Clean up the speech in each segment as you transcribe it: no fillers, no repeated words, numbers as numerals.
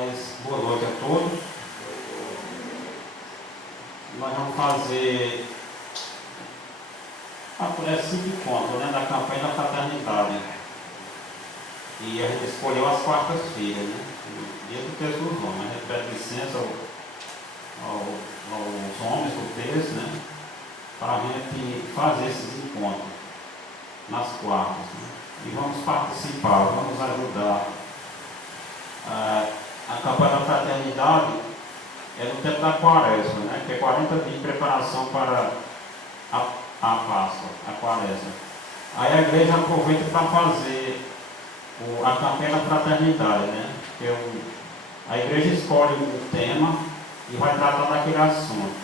Mas boa noite a todos. Nós vamos fazer 5 encontros, né, da campanha da fraternidade. E a gente escolheu as quartas-feiras, né? Dia do texto dos homens. A gente pede licença aos homens do texto, né? Para a gente fazer esses encontros nas quartas, né? E vamos participar, vamos ajudar. A campanha da fraternidade é no tempo da quaresma, né? Que é 40 dias de preparação para a Páscoa, a quaresma. Aí a igreja aproveita para fazer a campanha da fraternidade, né? A igreja escolhe um tema e vai tratar daquele assunto.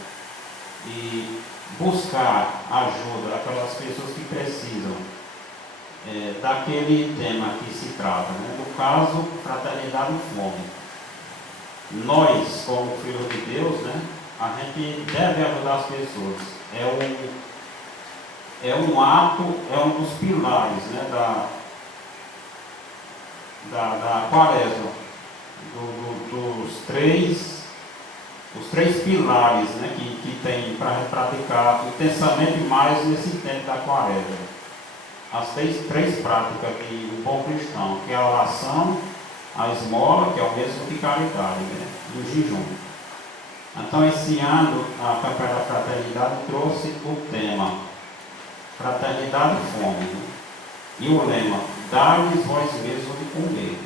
E buscar ajuda àquelas pessoas que precisam daquele tema que se trata, né? No caso, fraternidade e fome. Nós, como filhos de Deus, né, a gente deve ajudar as pessoas. É um ato, é um dos pilares, né, da quaresma, os três pilares, né, que tem para praticar intensamente mais nesse tempo da quaresma. As três práticas de um bom cristão, que é a oração, a esmola, que é o mesmo que caridade, né, e o jejum. Então, esse ano, a campanha da fraternidade trouxe o tema Fraternidade e Fome, né? E o lema, dai-lhes vós mesmos de comer.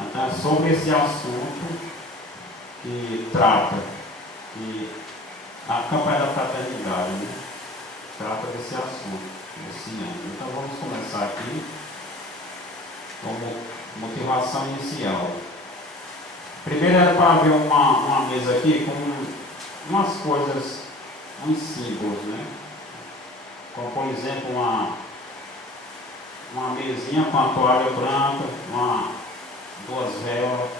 Então, é sobre esse assunto que trata, que a campanha da fraternidade, né, trata desse assunto, desse ano. Então, vamos começar aqui como motivação inicial. Primeiro era para ver uma mesa aqui com umas coisas, uns símbolos, né? Como, por exemplo, uma mesinha com a toalha branca, duas velas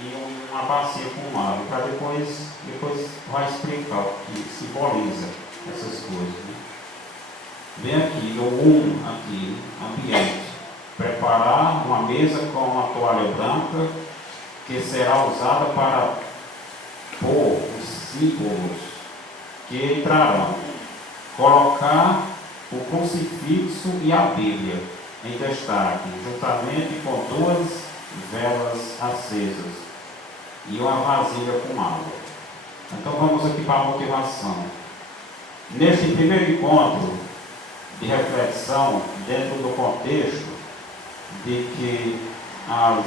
e uma bacia com água, para depois vai explicar o que simboliza essas coisas, né? Vem aqui, aqui, ambiente. Preparar uma mesa com uma toalha branca que será usada para pôr os símbolos que entrarão. Colocar o crucifixo e a Bíblia em destaque, juntamente com 2 velas acesas e uma vasilha com água. Então vamos aqui para a motivação. Neste primeiro encontro de reflexão, dentro do contexto de que as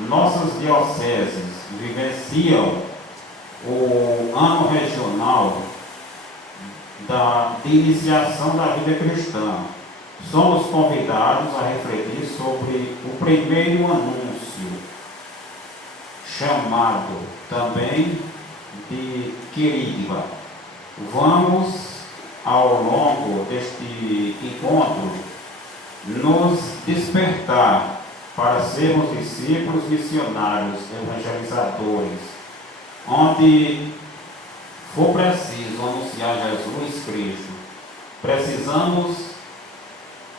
nossas dioceses vivenciam o ano regional de iniciação da vida cristã, somos convidados a refletir sobre o primeiro anúncio, chamado também de querigma. Vamos, ao longo deste encontro, nos despertar para sermos discípulos missionários, evangelizadores, onde for preciso anunciar Jesus Cristo. Precisamos,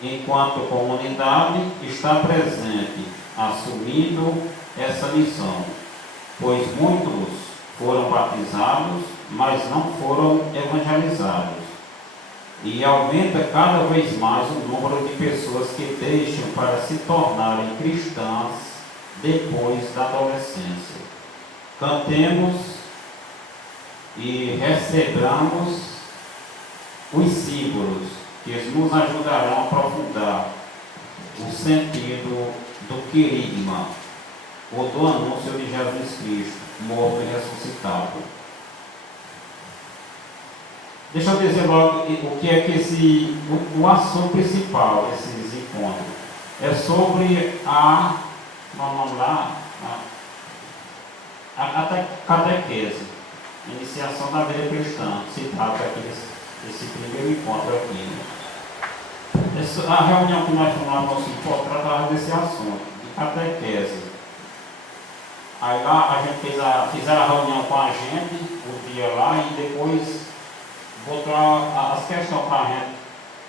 enquanto comunidade, estar presente, assumindo essa missão, pois muitos foram batizados, mas não foram evangelizados. E aumenta cada vez mais o número de pessoas que deixam para se tornarem cristãs depois da adolescência. Cantemos e recebamos os símbolos que nos ajudarão a aprofundar o sentido do querigma, ou do anúncio de Jesus Cristo, morto e ressuscitado. Deixa eu dizer logo o que é que o assunto principal desses encontros. É sobre a catequese, a iniciação da vida cristã. Se trata aqui desse primeiro encontro aqui, né? A reunião que nós fomos no nosso encontro tratava desse assunto, de catequese. Aí lá a gente fizeram a reunião com a gente, o dia lá, e depois botou as questões para a gente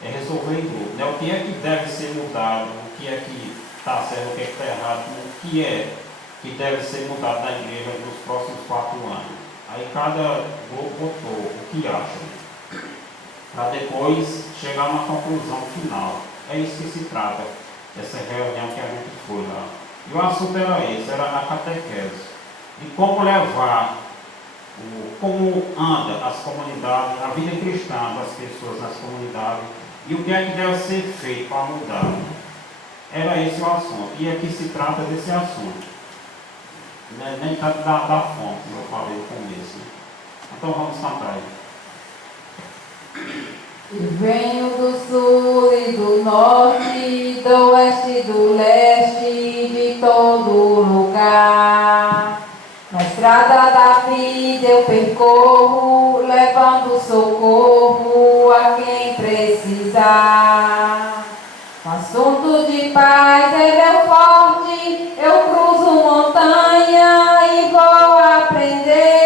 resolver em grupo, né? O que é que deve ser mudado, o que é que está certo, o que é que está errado, o que é que deve ser mudado na igreja nos próximos 4 anos. Aí cada grupo botou o que acha, para depois chegar a uma conclusão final. É isso que se trata, essa reunião que a gente foi lá. E o assunto era esse, era a catequese. E como levar, como anda as comunidades, a vida cristã das pessoas nas comunidades, e o que é que deve ser feito para mudar. Era esse o assunto. E aqui se trata desse assunto. Nem tanto da fonte, como eu falei no começo. Então vamos cantar aí. E venho do sul e do norte, do oeste e do leste, de todo lugar. Na estrada da vida eu percorro, levando socorro a quem precisar. O assunto de paz é meu forte, eu cruzo montanha e vou aprender.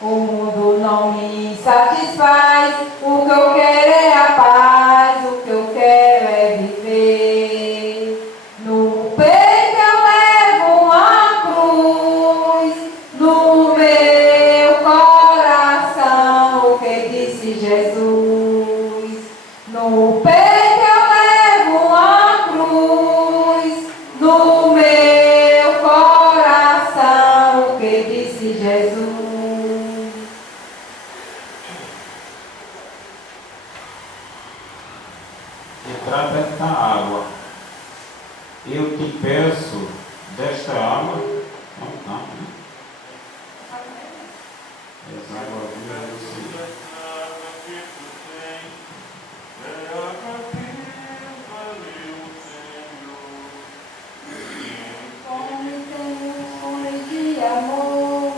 O mundo não me satisfaz, o que eu quero é a paz, o que eu quero é viver. No peito eu levo uma cruz, no meu coração o que disse Jesus. No peito da água. Eu te peço desta água. Não, né? Essa água viva do Senhor. De amor,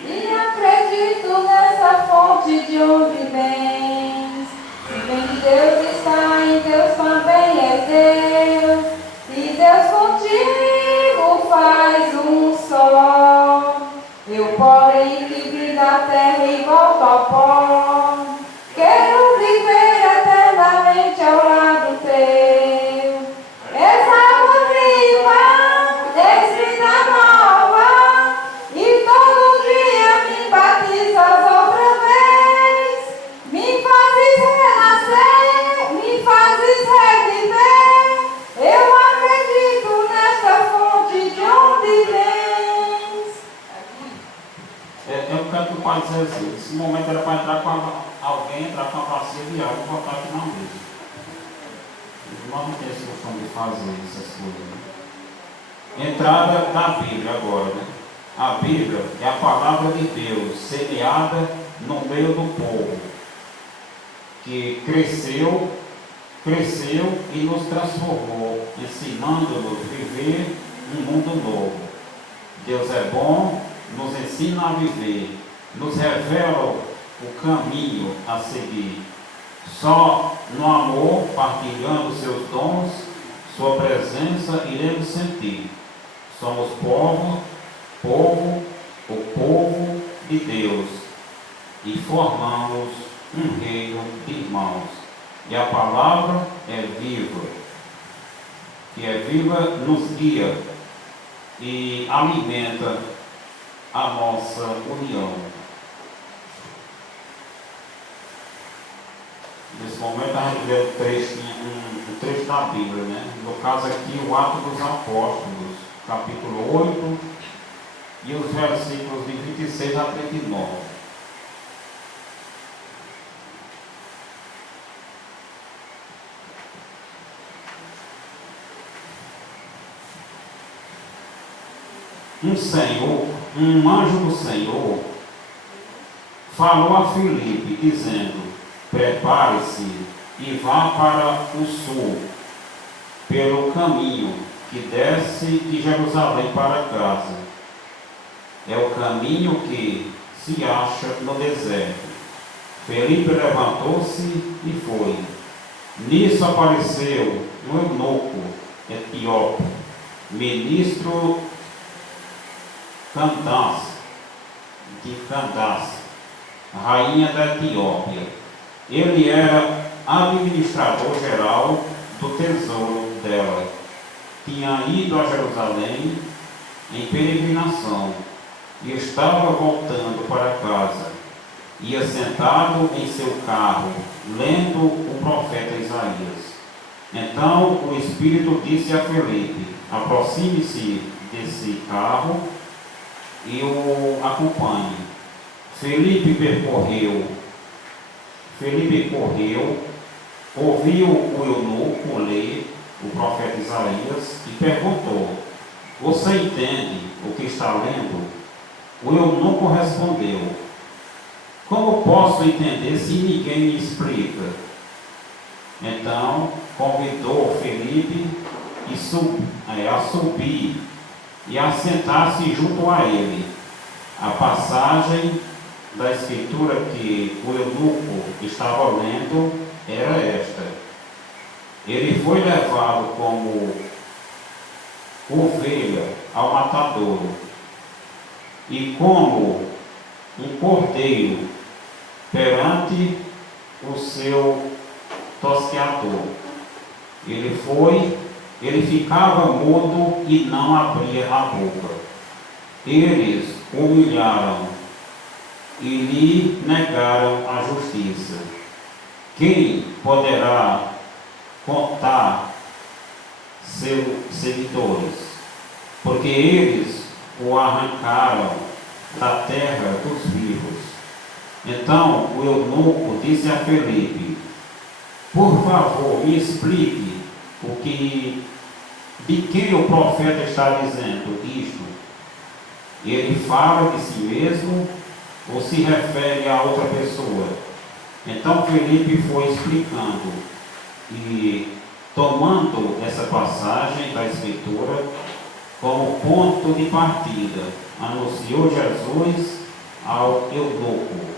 e acredito nessa fonte de onde vens. Se vem de Deus está em Deus também é Deus, e Deus contigo faz um só. Eu, porém, que vim da terra e volto ao pó, quero viver eternamente ao lado teu. És água viva, és vida nova, e todo dia me batizas outra vez. Me fazes renascer, me fazes reviver. Eu acredito nesta fonte de onde vens. Eu quero que o pai dizer assim, esse momento era para entrar com alguém, entrar com a bacia de água e botar aqui na mesa. Os irmãos não têm esse costume de fazer essas coisas, né? Entrada da Bíblia agora, né? A Bíblia é a palavra de Deus semeada no meio do povo, que cresceu e nos transformou, ensinando-nos a viver um mundo novo. Deus é bom, nos ensina a viver, nos revela o caminho a seguir. Só no amor, partilhando seus dons, sua presença iremos sentir. Somos o povo de Deus, e formamos um reino de irmãos. E a palavra é viva, nos guia e alimenta a nossa união. Nesse momento a gente vê um trecho da Bíblia, né? No caso aqui, o Atos dos Apóstolos, capítulo 8, e os versículos de 26 a 39. Um anjo do Senhor falou a Filipe, dizendo: prepare-se e vá para o sul, pelo caminho que desce de Jerusalém para casa. É o caminho que se acha no deserto. Filipe levantou-se e foi. Nisso apareceu um eunuco etíope, ministro de Candace, rainha da Etiópia. Ele era administrador geral do tesouro dela. Tinha ido a Jerusalém em peregrinação e estava voltando para casa. Ia sentado em seu carro, lendo o profeta Isaías. Então o Espírito disse a Felipe: aproxime-se desse carro e o acompanhe. Felipe correu, ouviu o eunuco ler o profeta Isaías e perguntou: você entende o que está lendo? O eunuco respondeu: como posso entender se ninguém me explica? Então convidou Felipe a subir e a sentar-se junto a ele. A passagem da escritura que o eunuco estava lendo era esta: ele foi levado como ovelha ao matadouro, e como um cordeiro perante o seu tosqueador. Ele ficava mudo e não abria a boca. Eles o humilharam e lhe negaram a justiça. Quem poderá contar seus seguidores? Porque eles o arrancaram da terra dos vivos. Então o eunuco disse a Felipe: por favor, me explique de quem o profeta está dizendo isto. Ele fala de si mesmo ou se refere a outra pessoa? Então Felipe foi explicando e, tomando essa passagem da Escritura como ponto de partida, anunciou Jesus ao eunuco.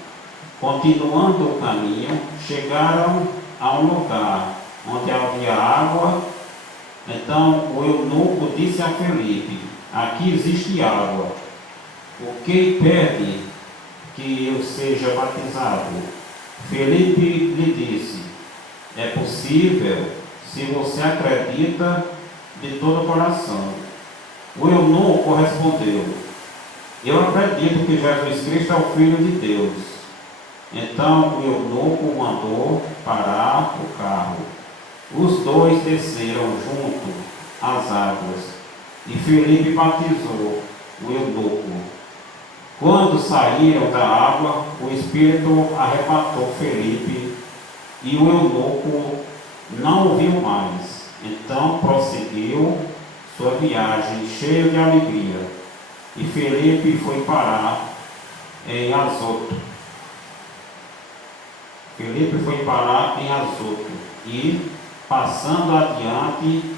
Continuando o caminho, chegaram a um lugar onde havia água. Então o eunuco disse a Felipe: aqui existe água. O que pede que eu seja batizado? Felipe lhe disse: é possível, se você acredita de todo o coração. O eunuco respondeu: eu acredito que Jesus Cristo é o Filho de Deus. Então o eunuco mandou parar o carro. Os dois desceram junto às águas e Felipe batizou o eunuco. Quando saíram da água, o Espírito arrebatou Felipe e o eunuco não o viu mais. Então prosseguiu sua viagem cheio de alegria. E Felipe foi parar em Azoto. E, passando adiante,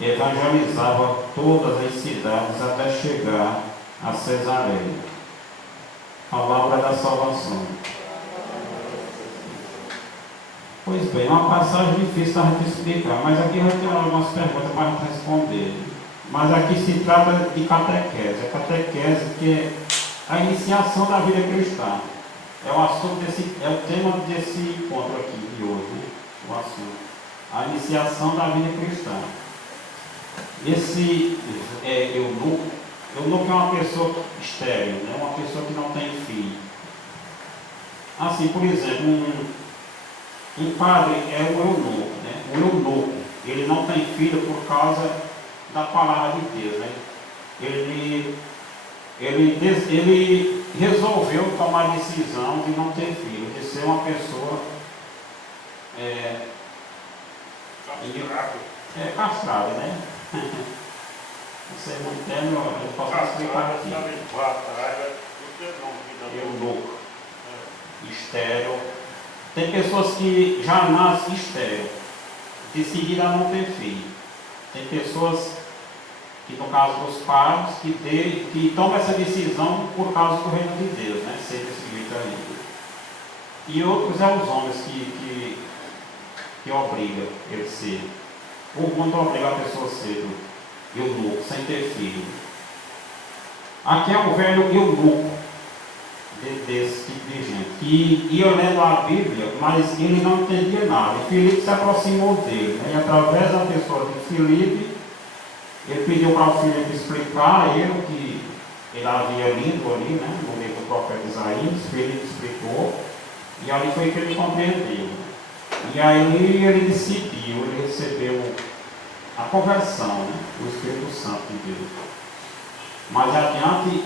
evangelizava todas as cidades até chegar a Cesareia. Palavra da salvação. Pois bem, uma passagem difícil a gente explicar, mas aqui eu tenho algumas perguntas para a gente responder. Mas aqui se trata de catequese. A catequese que é a iniciação da vida cristã. É o tema desse encontro aqui de hoje, né? O assunto. A iniciação da vida cristã. Esse eunuco é uma pessoa estéril, né? Uma pessoa que não tem filho. Assim, por exemplo, um padre é o eunuco, né? O eunuco, ele não tem filho por causa da palavra de Deus, né? Ele resolveu tomar a decisão de não ter filho, de ser uma pessoa castrada, né? Você não entende, eu posso explicar aqui. Eunuco, estéril. Tem pessoas que já nascem estéril, decidiram não ter filho. Tem pessoas que, no caso dos pais, que tomam essa decisão por causa do reino de Deus, né? Ser desse jeito aí. E outros é os homens que obrigam ele a ser. O mundo obriga a pessoa a ser eunuco, sem ter filho. Aqui é um velho eunuco desse tipo de gente, que ia lendo a Bíblia, mas ele não entendia nada. E Filipe se aproximou dele, né? E através da pessoa de Filipe, Ele pediu para o Filipe explicar a ele o que ele havia lido ali, né, no livro do profeta Isaías. Filipe explicou, e ali foi que ele compreendeu. E aí ele decidiu, ele recebeu a conversão, né, do Espírito Santo de Deus. Mais adiante,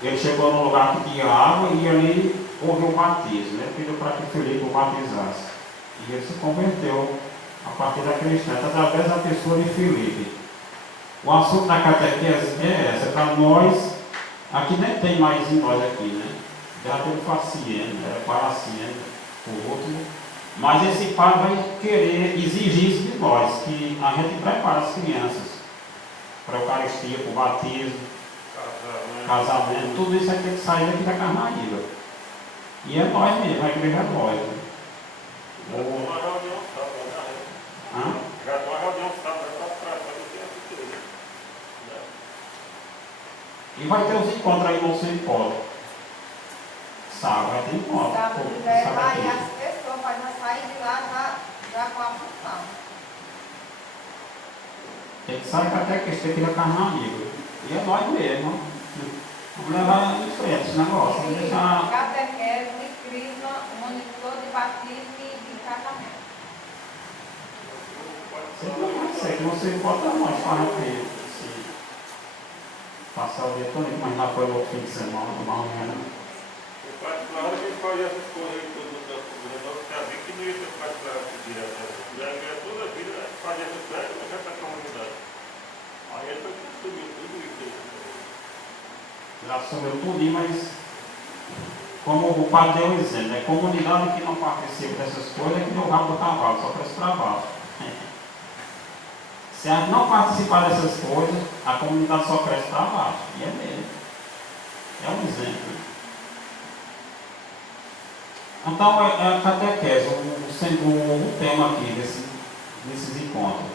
ele chegou num lugar que tinha água e ali houve o batismo, né? Pediu para que Filipe o batizasse. E ele se converteu a partir daquele instante, através da pessoa de Filipe. O assunto da catequese é essa, para nós, aqui nem tem mais em nós aqui, né? Já teve Faciene, era Paraciene, por último. Mas esse padre vai querer exigir isso de nós, que a gente prepara as crianças para a Eucaristia, para o batismo, casamento, tudo isso aqui tem que sair daqui da Carnaíba. E é nós mesmo, a igreja é nós. Né? Já estou na reunião sábado, né? Já estou na reunião sábado, para trás, para o que é tudo. E vai ter os encontros aí no Centro. Sábado vai ter encontro. Sábado leva aí as pessoas para já sair de lá já com a função. Tem que sair até que esteja aqui da Carnaíba. E é nós mesmo. Vamos levar em frente esse negócio. Vamos deixar. Catequese, crisma, monitor de batismo e de casamento. Sei que você bota nós para aqui. Passar o dia todo, mas lá foi o outro fim de semana, tomar um reino. Na hora que a gente fazia essas coisas aí, tudo no campo do redor, você sabia que não ia ter particular direto. Toda a vida fazia essas coisas e já para a comunidade. Aí ele foi subir tudo isso. Já assumiu tudo, mas como o padre deu o exemplo, né? Comunidade que não participa dessas coisas é que deu o rabo do cavalo, só para esse trabalho. Se a gente não participar dessas coisas, a comunidade só cresce para baixo. E é mesmo. É um exemplo. Então, a catequese, o tema aqui desses encontros.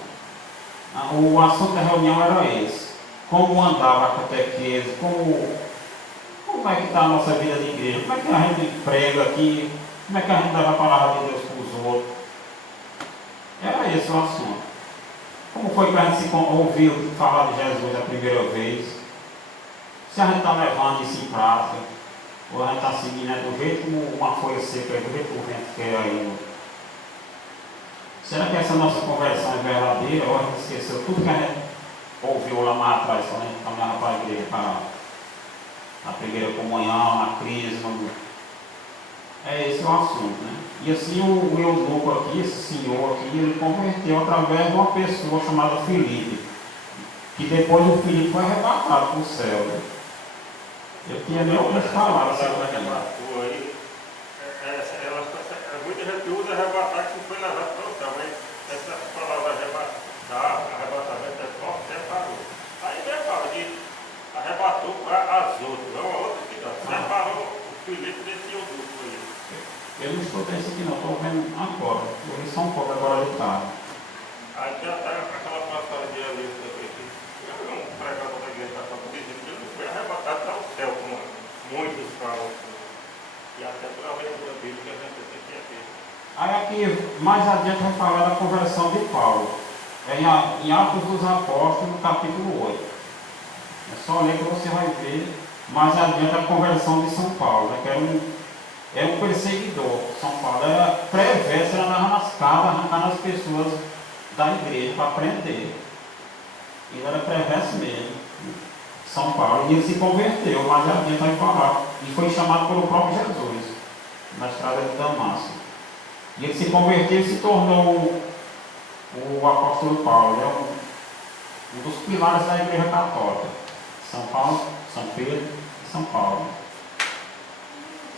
O assunto da reunião era esse. Como andava a catequese, como é que está a nossa vida de igreja, como é que a gente prega aqui, como é que a gente leva a palavra de Deus para os outros. Era esse o assunto. Como foi que a gente se ouviu falar de Jesus a primeira vez? Se a gente está levando isso em prática, ou a gente está seguindo do jeito como uma folha seca, do jeito que o vento quer aí. Será que essa nossa conversão é verdadeira, ou a gente esqueceu tudo que a gente ouviu lá mais atrás, quando a gente caminhava para a igreja, para a primeira comunhão, a crisma? É esse o assunto, né? E assim o eunuco aqui, esse senhor aqui, ele converteu através de uma pessoa chamada Filipe, que depois o Filipe foi arrebatado para o céu, né? Eu tinha nem ouvido falar assim. Muita gente usa arrebatar que não foi levado para o céu, mas essa palavra arrebatar, arrebatamento é só separou. Aí ele fala de arrebatou para as outras, é uma outra cidade. Separou o Filipe desse eunuco aí. Eu não escutei isso aqui não, estou vendo agora. Eu vi só um pouco agora de tarde. Aí já está aquela passagem de ali também. Eu vi um pregador da igreja da Santa Igreja, ele não foi arrebatado para o céu, como muitos falam. E até pela leitura bíblica a gente tem que ter. Aí aqui, mais adiante, vai falar da conversão de Paulo. É em Atos dos Apóstolos, capítulo 8. É só ler que você vai ver mais adiante a conversão de São Paulo, né? Que era um perseguidor. São Paulo era preverso, era andava nas casas, arrancando as pessoas da igreja para prender. Ele era preverso mesmo. São Paulo. E ele se converteu, mais adiante vai falar. E foi chamado pelo próprio Jesus, na estrada de Damasco. E ele se converteu e se tornou o apóstolo Paulo. Ele é um dos pilares da igreja católica. São Paulo, São Pedro e São Paulo.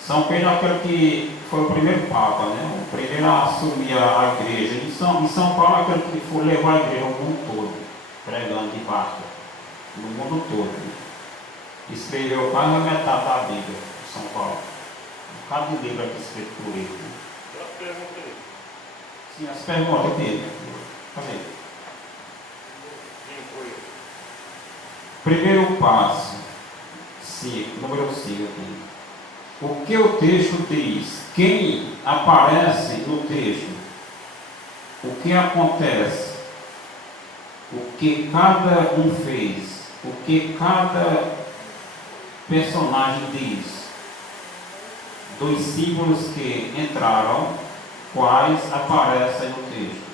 São Pedro é aquele que foi o primeiro Papa, né? O primeiro a assumir a igreja. E São Paulo é aquele que levou a igreja ao mundo todo, pregando de barca, no mundo todo. Escreveu quase a metade da Bíblia, São Paulo. Um bocado de livro aqui escrito por ele. Eu perguntei. Sim, as perguntas dele. Fazer. Quem foi? Primeiro passo, número 5 aqui. O que o texto diz? Quem aparece no texto? O que acontece? o que cada um fez, o que cada personagem diz, dos símbolos que entraram, quais aparecem no texto.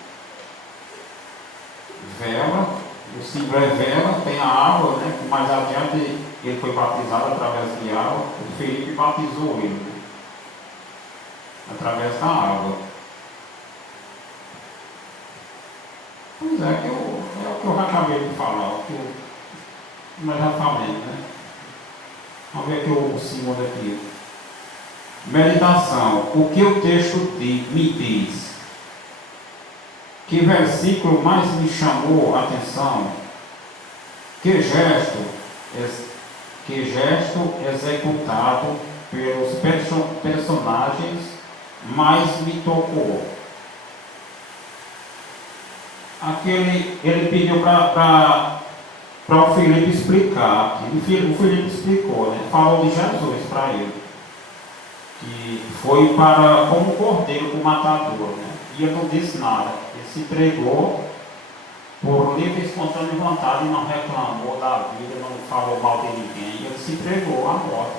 Vela, o símbolo é vela, tem a água, né? Mais adiante ele foi batizado através de água, o Felipe batizou ele, né? Através da água. Pois é, é o que eu acabei de falar, nós já falamos, né? Vamos ver aqui o símbolo aqui. Meditação. O que o texto me diz? Que versículo mais me chamou a atenção? Que gesto executado pelos personagens mais me tocou? Ele pediu para o Felipe explicar. O Felipe explicou, né? Falou de Jesus para ele, que foi como cordeiro para o matador, né? E ele não disse nada. Ele se entregou por livre e espontânea vontade e não reclamou da vida, não falou mal de ninguém. Ele se entregou à morte.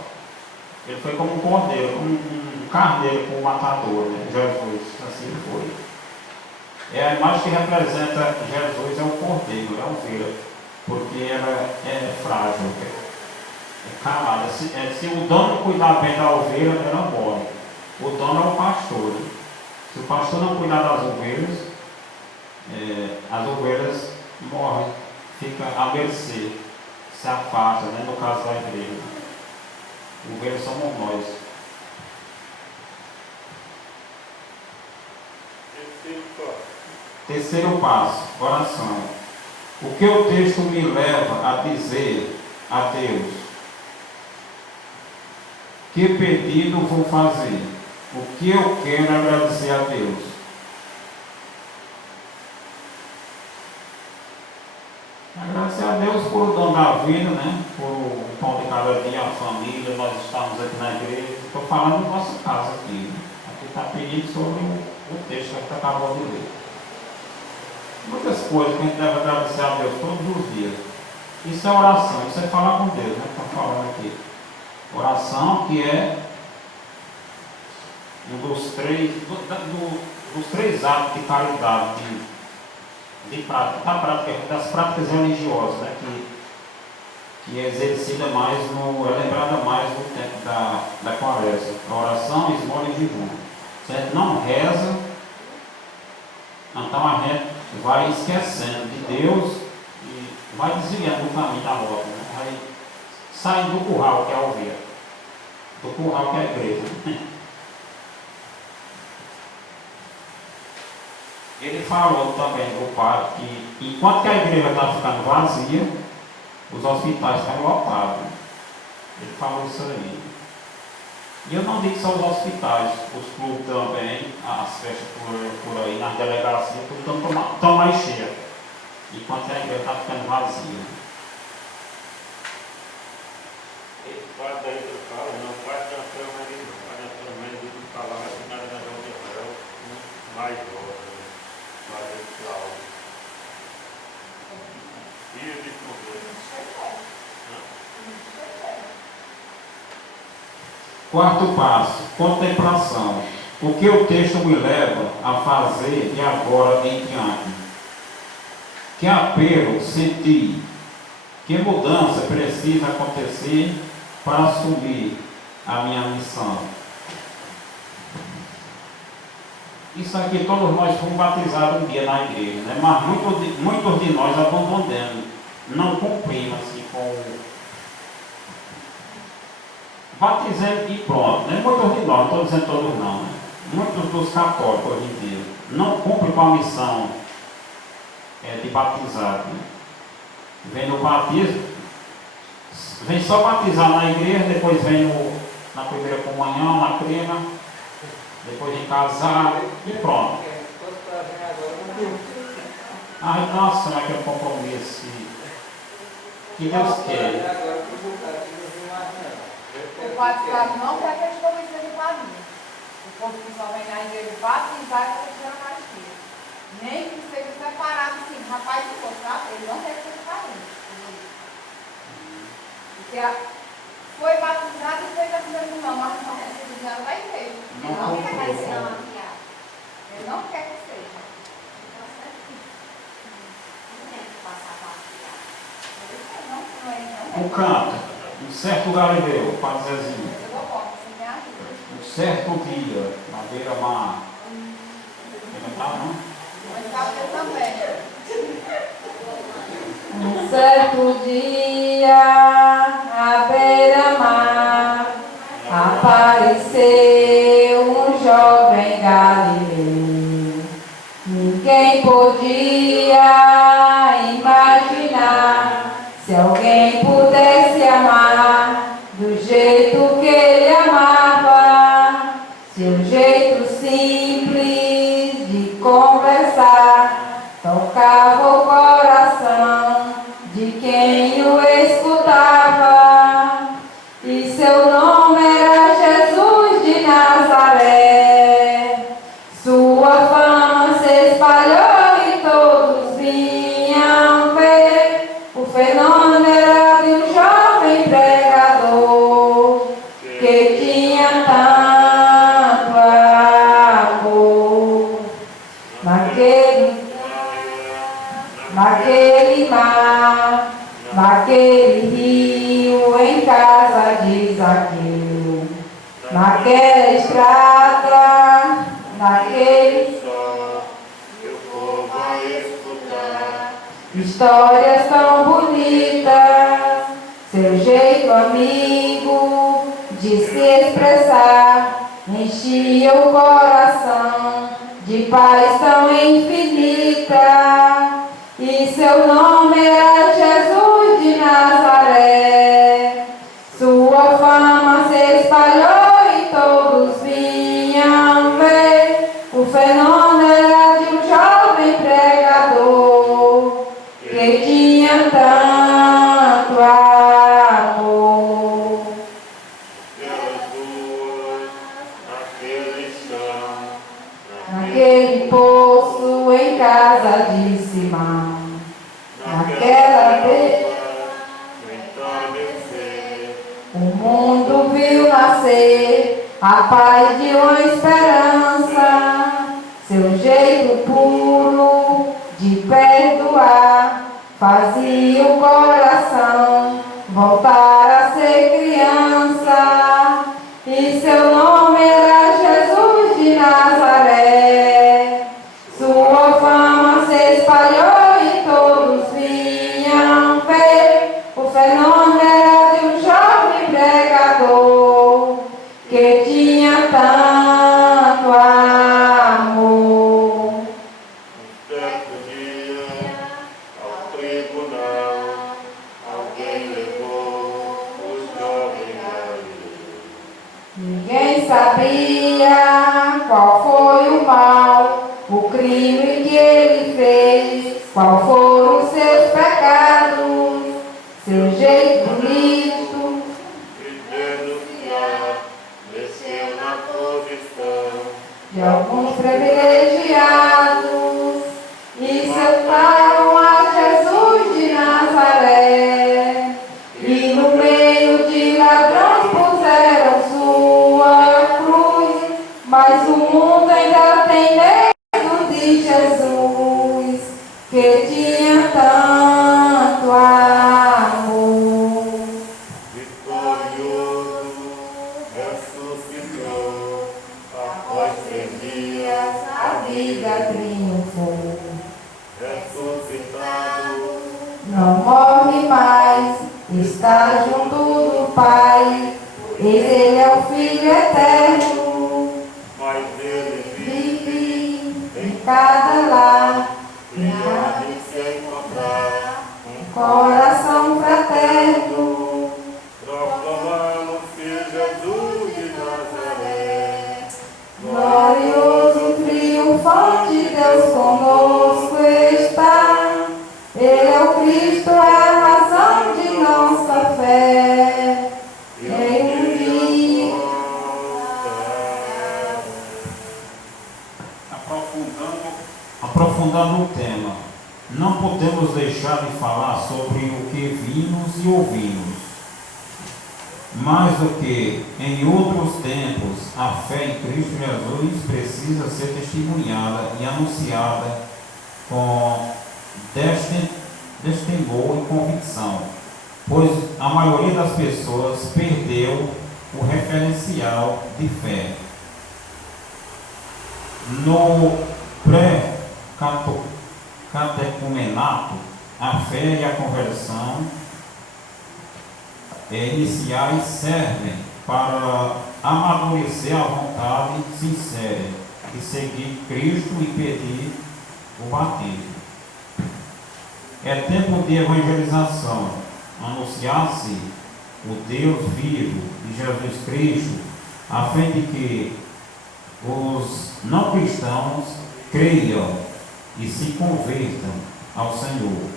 Ele foi como um cordeiro, como um carneiro para o matador, né? Jesus, assim foi. É a imagem que representa Jesus, é o cordeiro, é a ovelha, porque ela é frágil, é calada. Se o dono cuidar bem da ovelha, ela morre. O dono é o pastor, né? Se o pastor não cuidar das ovelhas, as ovelhas morrem, fica à mercê, se afasta, né? No caso da igreja. Ovelhas somos nós. Terceiro passo, oração. O que o texto me leva a dizer a Deus? Que pedido vou fazer? O que eu quero agradecer a Deus? Agradecer a Deus por o dom da vida, né? Por o pão de cada dia, a família, nós estamos aqui na igreja. Estou falando da nossa casa aqui, né? Aqui está pedindo sobre o texto que acabou de ler. Muitas coisas que a gente deve agradecer a Deus todos os dias. Isso é oração, isso é falar com Deus, né? Está falando aqui. Oração que é um dos três atos de caridade, das práticas religiosas, né? Que é exercida mais, é lembrada mais no tempo da quaresma. A oração, esmola e jejum. Se a gente não reza, então a gente vai esquecendo de Deus e vai desviando do caminho da rota, né? Vai saindo do curral que é a ovelha, do curral que é a igreja. Ele falou também, o padre, que enquanto que a igreja está ficando vazia, os hospitais estão lotados. Ele falou isso aí. E eu não digo só os hospitais, os clubes também, as festas por aí, nas delegacias, tudo estão mais cheias. Enquanto a igreja está ficando vazia. Esse quadro aí que eu falo, não faz transferimento de falar assim, nada na reunião de Israel, mais jovem, né? Mais ritual. Filho de problema. Quarto passo, contemplação. O que o texto me leva a fazer de agora em diante? Que apelo senti? Que mudança precisa acontecer para assumir a minha missão? Isso aqui todos nós fomos batizados um dia na igreja, né? Mas muitos de nós abandonamos, não cumprimos assim com o batizando e pronto, né? Muitos de nós, não estou dizendo todos não, né? Muitos dos católicos hoje em dia não cumprem com a missão de batizado, né? Vem no batismo, vem só batizar na igreja, depois vem na primeira comunhão, na crema, depois de casar e pronto. Ai, nossa, naquele compromisso que Deus quer. O batizado não quer que a gente comece de família. O povo que só vem na igreja batizar e receber a Eucaristia. Nem que seja preparado assim, rapaz de moço, sabe? Ele não deve ser parente. Porque foi batizado e fez a primeira comunhão, mas não quer ser desviado da igreja. Ele não quer que seja. Ele não quer que seja. Um canto, um certo Galileu, para Zezinho. Um certo dia, na beira-mar. Ele não está, não? Um certo dia, à beira-mar, apareceu um jovem galileu. Ninguém podia imaginar se alguém pudesse amar do jeito que ele amava. Seu jeito simples de conversar tocava o coração de quem o escutava. E seu nome era Jesus de Nazaré. Sua fama se espalhou e todos vinham ver. O fenômeno era de um jovem pregador que tinha tanto amor. Naquele mar, naquele rio, em casa de Zaqueu, naquela estrada, naquele som que o povo vai escutar. histórias tão bonitas, seu jeito amigo de se expressar enchia o coração de paz tão infinita. E seu nome era Jesus de Nazaré. Sua fama se espalhou e todos vinham ver. O fenômeno era de um jovem pregador que tinha tanto amor. Aquelas ruas, naquele chão, Naquele poço em casa de Simão, naquela vez no entardecer, o mundo viu nascer a paz de uma esperança. Seu jeito puro de perdoar fazia o coração voltar a ser criança. E seu nome era Jesus de Nazaré. Sua fama se espalhou e todos vinham ver. O fenômeno era de um jovem pregador que tinha tanto amor. certo dia, ao tribunal, alguém levou o jovem Galileu. Ninguém sabia qual foi o mal, o crime que ele fez, qual foram os seus pecados, seu jeito bonito E denunciar, desceu na posição. de alguns privilegiados e soltaram a Jesus de Nazaré. E no meio de ladrões puseram sua cruz, mas o mundo ainda tem medo de Jesus, que tinha tanto amor. Vitorioso, ressuscitou, após 3 dias A vida triunfou, ressuscitado, não morre mais, está junto do Pai, ele é o Filho eterno, mas ele vive em cada lar, e há de se encontrar coração fraterno. proclamamos-se Jesus de Nazaré. Glorioso, triunfante, Deus conosco está. Ele é o Cristo, é a razão de nossa fé. Em um dia, Aprofundando aprofundando o tema, não podemos deixar de falar sobre o que vimos e ouvimos. Mais do que em outros tempos, a fé em Cristo Jesus precisa ser testemunhada e anunciada com destemor e convicção, pois a maioria das pessoas perdeu o referencial de fé. No pré-catecumenato, a fé e a conversão iniciais servem para amadurecer a vontade sincera de seguir Cristo e pedir o batismo. É tempo de evangelização, anunciar-se o Deus vivo de Jesus Cristo, a fim de que os não cristãos creiam e se convertam ao Senhor.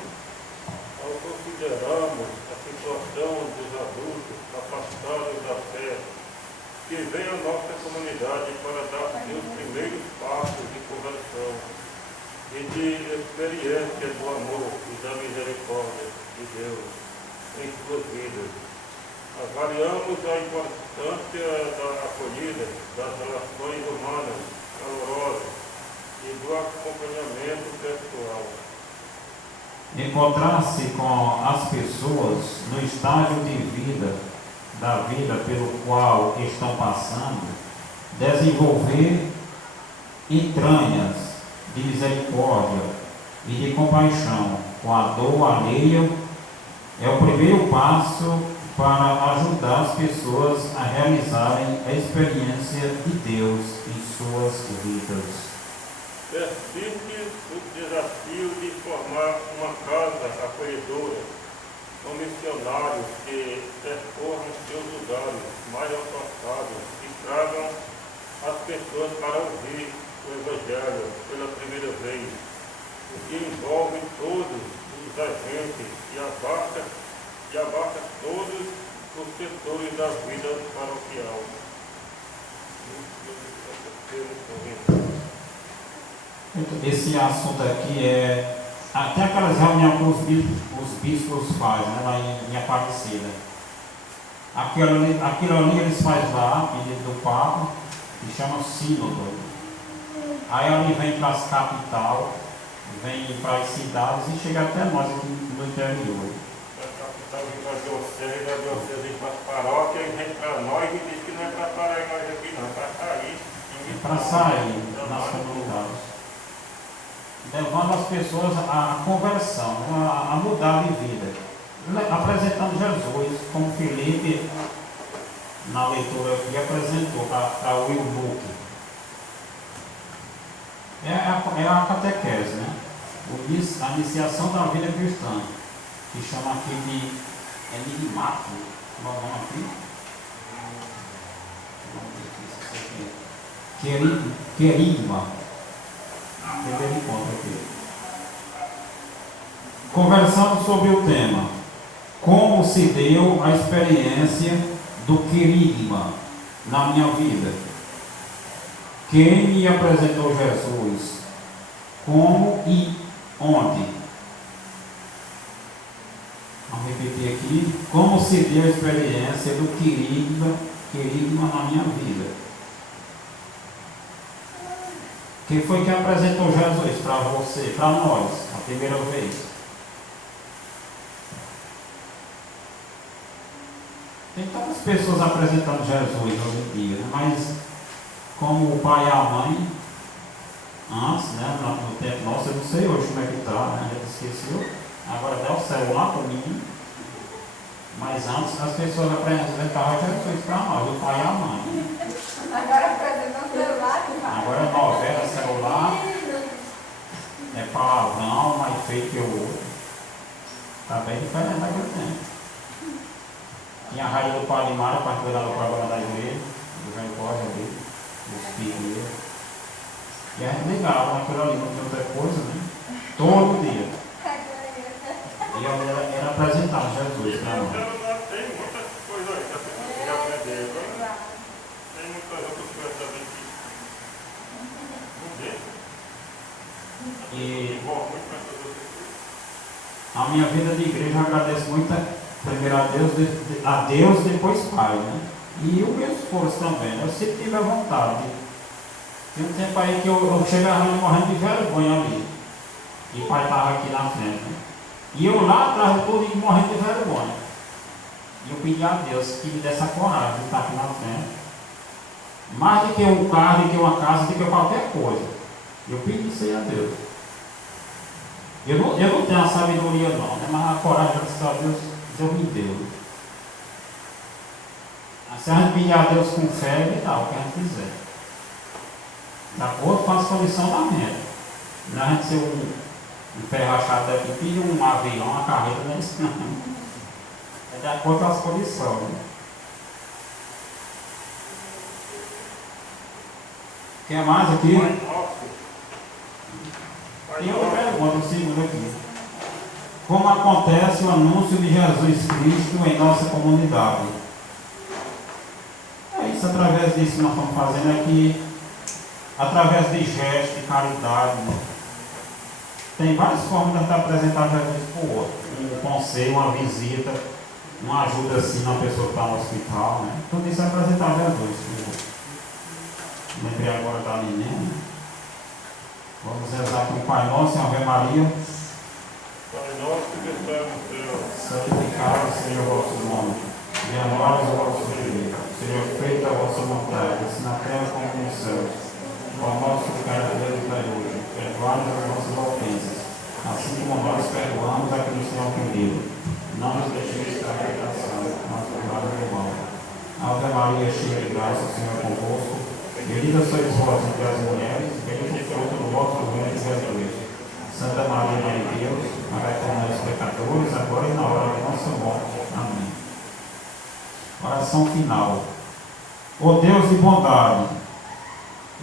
Ao considerarmos a situação dos adultos afastados da fé, que vem à nossa comunidade para dar seus primeiros passos de conversão e de experiência do amor e da misericórdia de Deus em suas vidas, avaliamos a importância da acolhida, das relações humanas calorosas e do acompanhamento pessoal. Encontrar-se com as pessoas no estágio de vida, da vida pelo qual estão passando, desenvolver entranhas de misericórdia e de compaixão com a dor alheia, é o primeiro passo para ajudar as pessoas a realizarem a experiência de Deus em suas vidas. Persiste o desafio de formar uma casa acolhedora com missionários que percorram seus lugares mais afastados e tragam as pessoas para ouvir o Evangelho pela primeira vez, o que envolve todos os agentes e abarca todos os setores da vida paroquial. Esse assunto aqui é até aquelas reuniões que os bispos fazem, né, lá em Aparecida. Aquilo ali eles fazem lá, pedido do Papa, que chama sínodo. Aí ali vem para as capitais, vem para as cidades e chega até nós aqui no interior. Da capital vem para a diocese, da diocese vem para as paróquias, vem para nós e diz que não é para parar nós aqui não, é para sair. Para sair nas comunidades, levando as pessoas à conversão, a mudar de vida, apresentando Jesus, como Felipe, na leitura aqui, apresentou para o eunuco. É a catequese, né? A iniciação da vida cristã, que chama aqui de enigmato. Vamos aqui. Querigma. Primeiro encontro aqui. Conversando sobre o tema, como se deu a experiência do querigma na minha vida? Quem me apresentou Jesus? Como e onde? Vamos repetir aqui. Como se deu a experiência do querigma na minha vida? Quem foi que apresentou Jesus para você, para nós, a primeira vez? Tem tantas pessoas apresentando Jesus hoje em dia, né? Mas como o pai e a mãe, antes, né, no tempo nosso, eu não sei hoje como é que está, né? Já esqueceu. Agora dá o celular para mim. Mas antes as pessoas apresentavam Jesus para nós, o pai e a mãe. Agora apresentam celular, Agora é novela, celular, é palavrão, mais feio que o outro. Está bem diferente daquele tempo. Tinha a rainha do Palimara para cuidar do programa da igreja, do João Jorge ali, dos filhos. E a gente ligava naquilo ali, não tinha outra coisa, né? Todo dia. E era apresentar Jesus para nós. Tem muitas coisas aí que a pessoa já aprendeu. Tem muitas outras coisas também que não deixa. E envolve muito nessas outras coisas. a minha vida de igreja, eu agradeço muito primeiro a Deus, depois Pai, né? E o meu esforço também. Eu sempre tive a vontade. Tem um tempo aí que eu chegava morrendo de vergonha ali. E o pai estava aqui na frente. Né? E eu lá atrás de tudo morrendo de vergonha. E eu pedi a Deus que me desse a coragem de estar aqui na frente. Mais do que um carro, do que uma casa, do que qualquer coisa. Eu pedi isso aí a Deus. Eu não tenho a sabedoria não, né? Mas a coragem, graças a Deus me deu. Se a gente pedir a Deus com fé, Ele dá o que a gente quiser. De acordo com as condições da mente. Não é a gente ser um pé rachado daqui, pedir um avião, uma carreira, não é isso não. É de acordo com as condições. Né? O que mais aqui? Tem outra pergunta, o segundo aqui. Como acontece o anúncio de Jesus Cristo em nossa comunidade? É isso, através disso que nós estamos fazendo aqui, através de gestos, de caridade. Né? Tem várias formas de apresentar Jesus para o outro. Um conselho, uma visita, uma ajuda assim na pessoa que está no hospital. Né? Tudo isso é apresentar Jesus. Lembrei agora da menina. Vamos rezar com o Pai Nosso e Ave Maria. Pai nosso que estás no céu, Santificado seja o vosso nome. Venha a nós o vosso reino. Seja feita a vossa vontade, assim na terra como nos céus. O nosso cada dia nos dai hoje. Perdoai-nos as nossas ofensas, assim como nós perdoamos a quem nos tem ofendido. Não nos deixeis cair em tentação, mas livrai-nos do mal. Ave Maria, cheia de graça, o Senhor é convosco. Bendita sois vós entre as mulheres, bendito o fruto do vosso ventre, Jesus. Santa Maria, Mãe de Deus, rogai por nós pecadores, agora e na hora de nossa morte. Amém. Oração final. Ó Deus de bondade,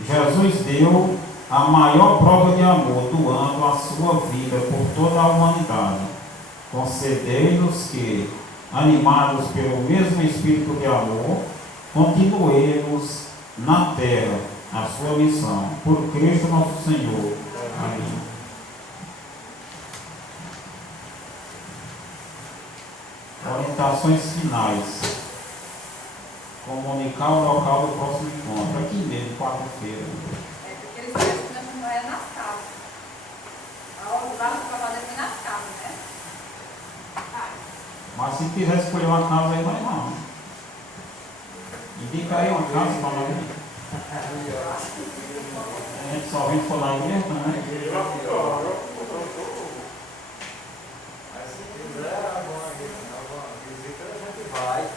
Jesus deu a maior prova de amor, doando a sua vida por toda a humanidade. Concedei-nos que, animados pelo mesmo Espírito de amor, continuemos na terra a sua missão. Por Cristo nosso Senhor. Amém. Orientações finais. Comunicar o local do próximo encontro. Aqui mesmo, quarta-feira. Porque eles pensam que nós vamos morar nas casas. O lugar que vai fazer aqui nas casas, né? Mas se quiser escolher uma casa aí, vai não. Indica aí uma casa para nós. A gente só vem falar mesmo, né?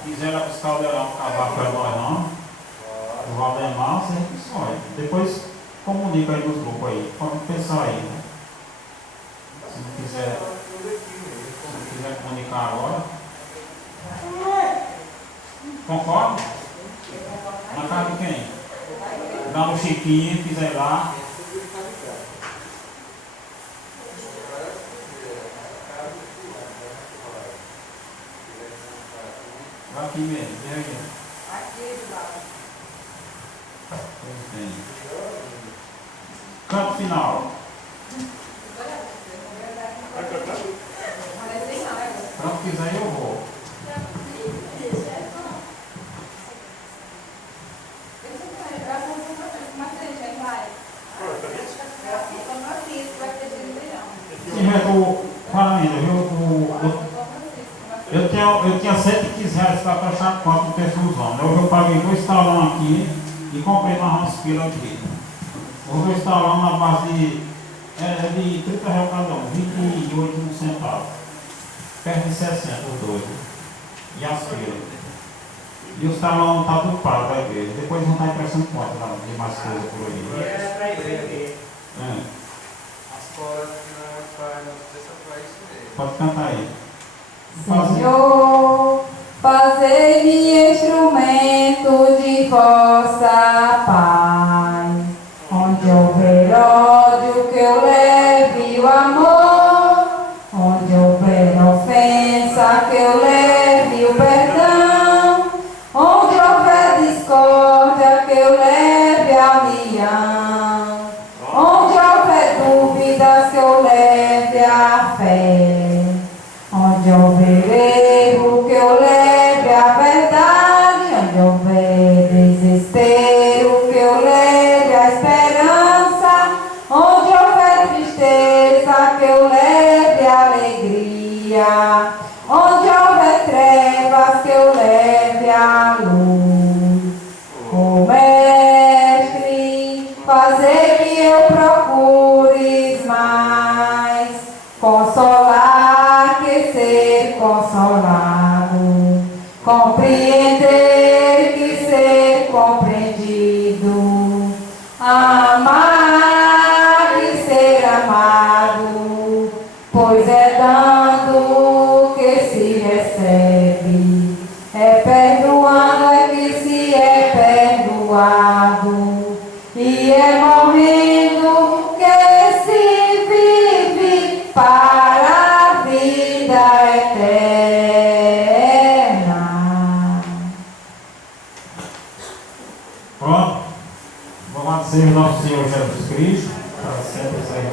Quiser ir para os caldeirão cavar para nós não, o Valdemar, você escolhe. Depois comunica aí nos grupos aí, pode pensar aí, né? Se não quiser comunicar agora. Concorda? Na casa de quem? Dá no Chiquinho, quiser ir lá. Aqui mesmo, vem aqui. Aqui do lado. Canto final. Quando quiser eu vou. Sim, eu tinha R$115 para fechar a conta do Terçuzão. Hoje eu paguei 2 talão aqui e comprei uma rasqueira aqui. Os 2 talão na base de R$30 cada um, 28 centavos. Perto de 60 os dois. E as feiras. E os talão tá tudo pago da igreja. Depois não está emprestando conta de mais coisa por aí. E era para a igreja aqui. É. As colas que nós fazemos, para isso mesmo. Pode cantar aí. Senhor, fazei-me instrumento de vossa paz. Onde houver ódio, que eu leve o amor. Onde houver ofensa, que eu leve o perdão. Onde houver discórdia, que eu leve a união. Onde houver dúvidas, Pronto. Louvado seja o nosso Senhor Jesus Cristo, para sempre seja